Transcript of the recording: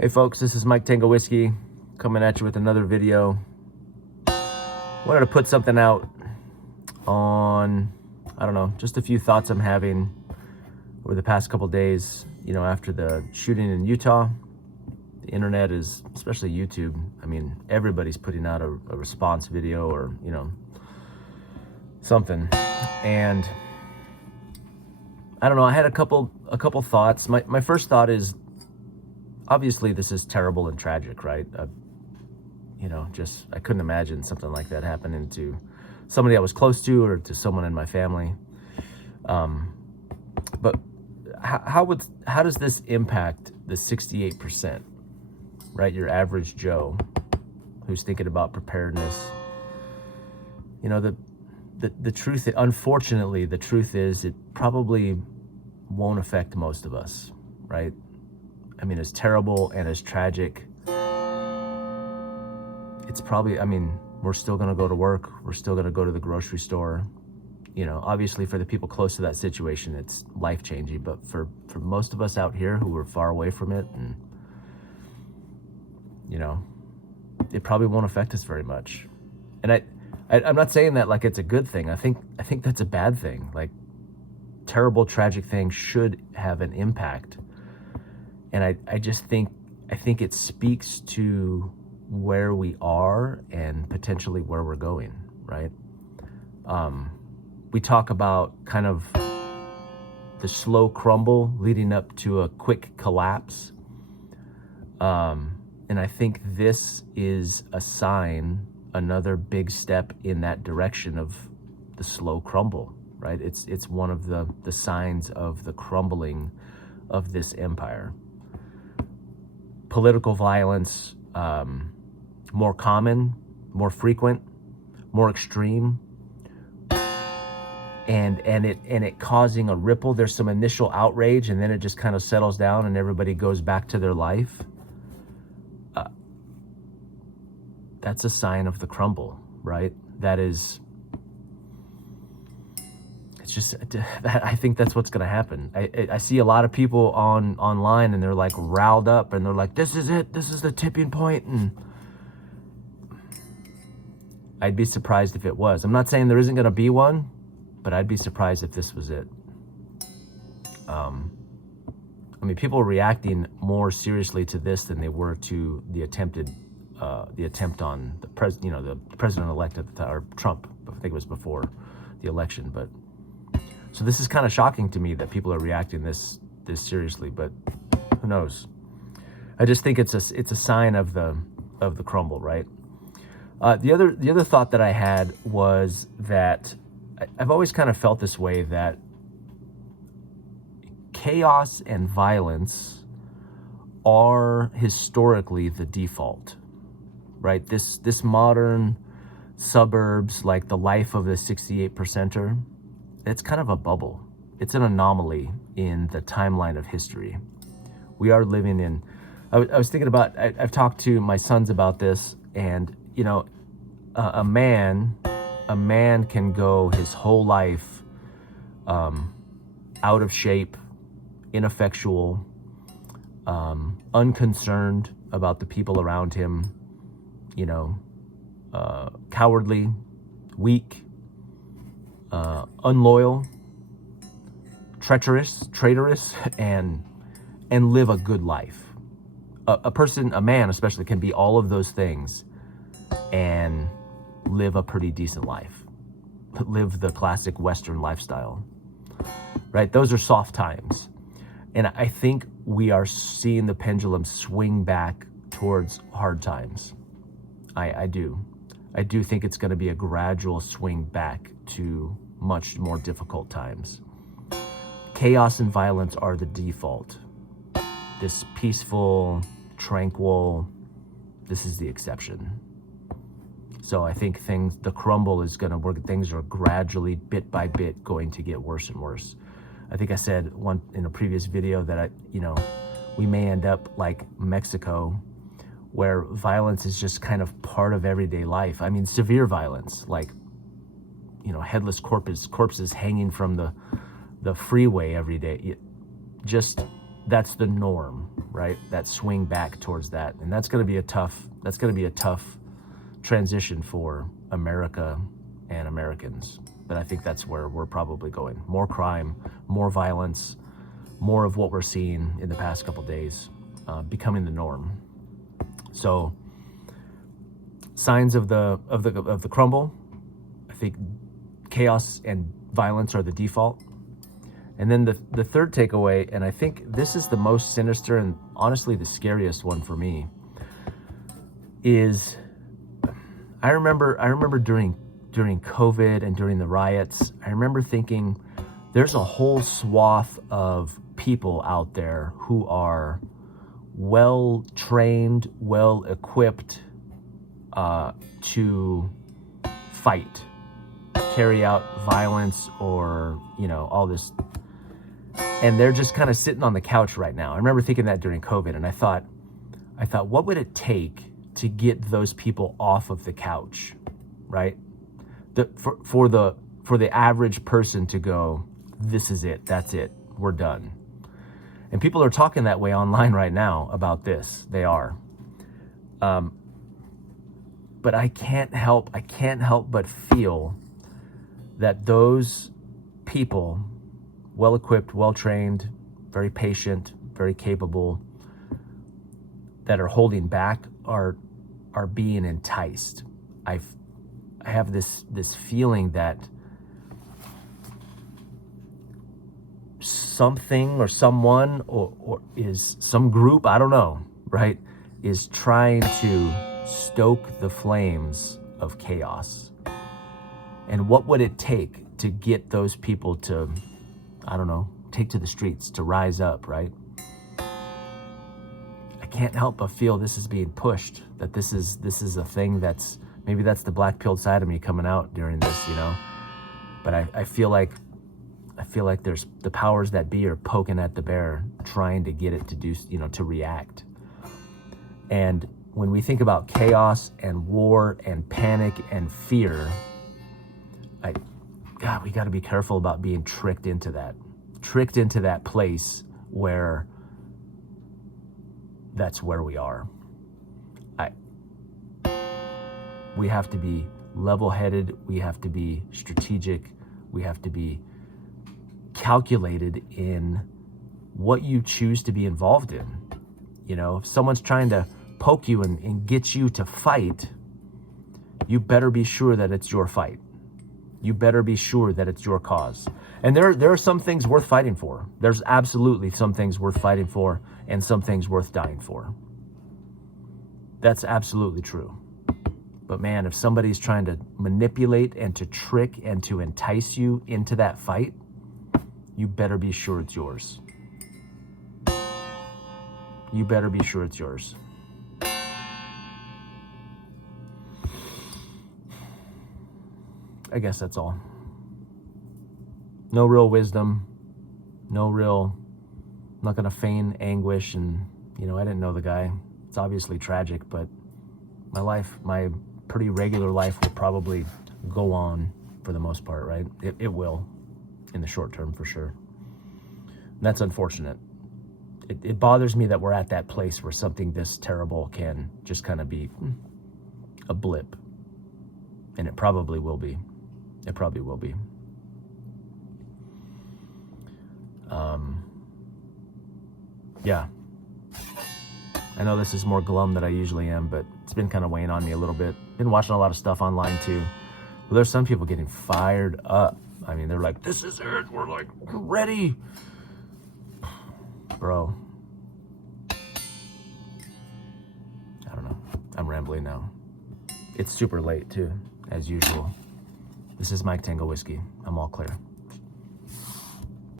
Hey folks, this is Mike Tango Whiskey coming at you with another video. Wanted to put something out on, I don't know, just a few thoughts I'm having over the past couple days, after the shooting in Utah. The internet is, especially YouTube, I mean, everybody's putting out a response video or, something. And I don't know, I had a couple thoughts. My first thought is, obviously this is terrible and tragic, right? I couldn't imagine something like that happening to somebody I was close to or to someone in my family. But how does this impact the 68%, right? Your average Joe who's thinking about preparedness. The truth, unfortunately, the truth is it probably won't affect most of us, right? I mean, as terrible and as tragic, it's probably, we're still going to go to work. We're still going to go to the grocery store. Obviously for the people close to that situation, it's life-changing. But for most of us out here who are far away from it, and, it probably won't affect us very much. And I'm not saying that like it's a good thing. I think that's a bad thing. Like, terrible, tragic things should have an impact. And I think it speaks to where we are and potentially where we're going, right? We talk about kind of the slow crumble leading up to a quick collapse. And I think this is a sign, another big step in that direction of the slow crumble, right? It's one of the signs of the crumbling of this empire. Political violence, more common, more frequent, more extreme, and it causing a ripple. There's some initial outrage, and then it just kind of settles down, and everybody goes back to their life. That's a sign of the crumble, right? It's just, I think that's what's going to happen. I see a lot of people online, and they're like riled up, and they're like, this is it. This is the tipping point. And I'd be surprised if it was. I'm not saying there isn't going to be one, but I'd be surprised if this was it. People are reacting more seriously to this than they were to the attempt on the president-elect at the time, or Trump. I think it was before the election, but. So this is kind of shocking to me that people are reacting this seriously, but who knows? I just think it's a sign of the crumble, right? The other thought that I had was that I've always kind of felt this way, that chaos and violence are historically the default, right? This modern suburbs, like the life of the 68%er, it's kind of a bubble. It's an anomaly in the timeline of history. We are living in, I was thinking about, I've talked to my sons about this, and, a man can go his whole life out of shape, ineffectual, unconcerned about the people around him, cowardly, weak, unloyal, traitorous, and live a good life. A man especially, can be all of those things and live a pretty decent life. Live the classic Western lifestyle, right? Those are soft times. And I think we are seeing the pendulum swing back towards hard times. I do think it's going to be a gradual swing back to much more difficult times. Chaos and violence are the default. This peaceful, tranquil, this is the exception. So I think the crumble is going to work. Things are gradually, bit by bit, going to get worse and worse. I think I said in a previous video that we may end up like Mexico, where violence is just kind of part of everyday life. Severe violence, like, headless corpses hanging from the freeway every day. Just that's the norm, right? That swing back towards that. And that's going to be a tough transition for America and Americans. But I think that's where we're probably going. More crime, more violence, more of what we're seeing in the past couple days, becoming the norm. So signs of the crumble, I think chaos and violence are the default. And then the third takeaway, and I think this is the most sinister and honestly the scariest one for me, is I remember during COVID and during the riots, I remember thinking there's a whole swath of people out there who are well trained, well equipped to fight, carry out violence, or all this. And they're just kind of sitting on the couch right now. I remember thinking that during COVID, and I thought, what would it take to get those people off of the couch, right? For the average person to go, this is it, that's it, we're done. And people are talking that way online right now about this. They are. But I can't help but feel that those people, well-equipped, well-trained, very patient, very capable, that are holding back are being enticed. I have this feeling that something or someone or is some group, I don't know, right, is trying to stoke the flames of chaos. And what would it take to get those people to, I don't know, take to the streets, to rise up, right? I can't help but feel this is being pushed, that this is a thing maybe that's the black-pilled side of me coming out during this, But I feel like there's the powers that be are poking at the bear, trying to get it to do, to react. And when we think about chaos and war and panic and fear, we got to be careful about being tricked into that place where that's where we are. We have to be level-headed. We have to be strategic. We have to be calculated in what you choose to be involved in. If someone's trying to poke you and get you to fight, you better be sure that it's your fight. You better be sure that it's your cause. And there are some things worth fighting for. There's absolutely some things worth fighting for and some things worth dying for. That's absolutely true. But man, if somebody's trying to manipulate and to trick and to entice you into that fight, you better be sure it's yours. You better be sure it's yours. I guess that's all. No real wisdom, I'm not gonna feign anguish, and I didn't know the guy. It's obviously tragic, but my pretty regular life will probably go on for the most part, right? It will, in the short term for sure. And that's unfortunate. It bothers me that we're at that place where something this terrible can just kind of be a blip. And it probably will be. It probably will be. Yeah. I know this is more glum than I usually am, but it's been kind of weighing on me a little bit. Been watching a lot of stuff online too. But there's some people getting fired up. I mean, they're like, this is it. We're like, we're ready. Bro. I don't know. I'm rambling now. It's super late too, as usual. This is Mike Tango Whiskey. I'm all clear.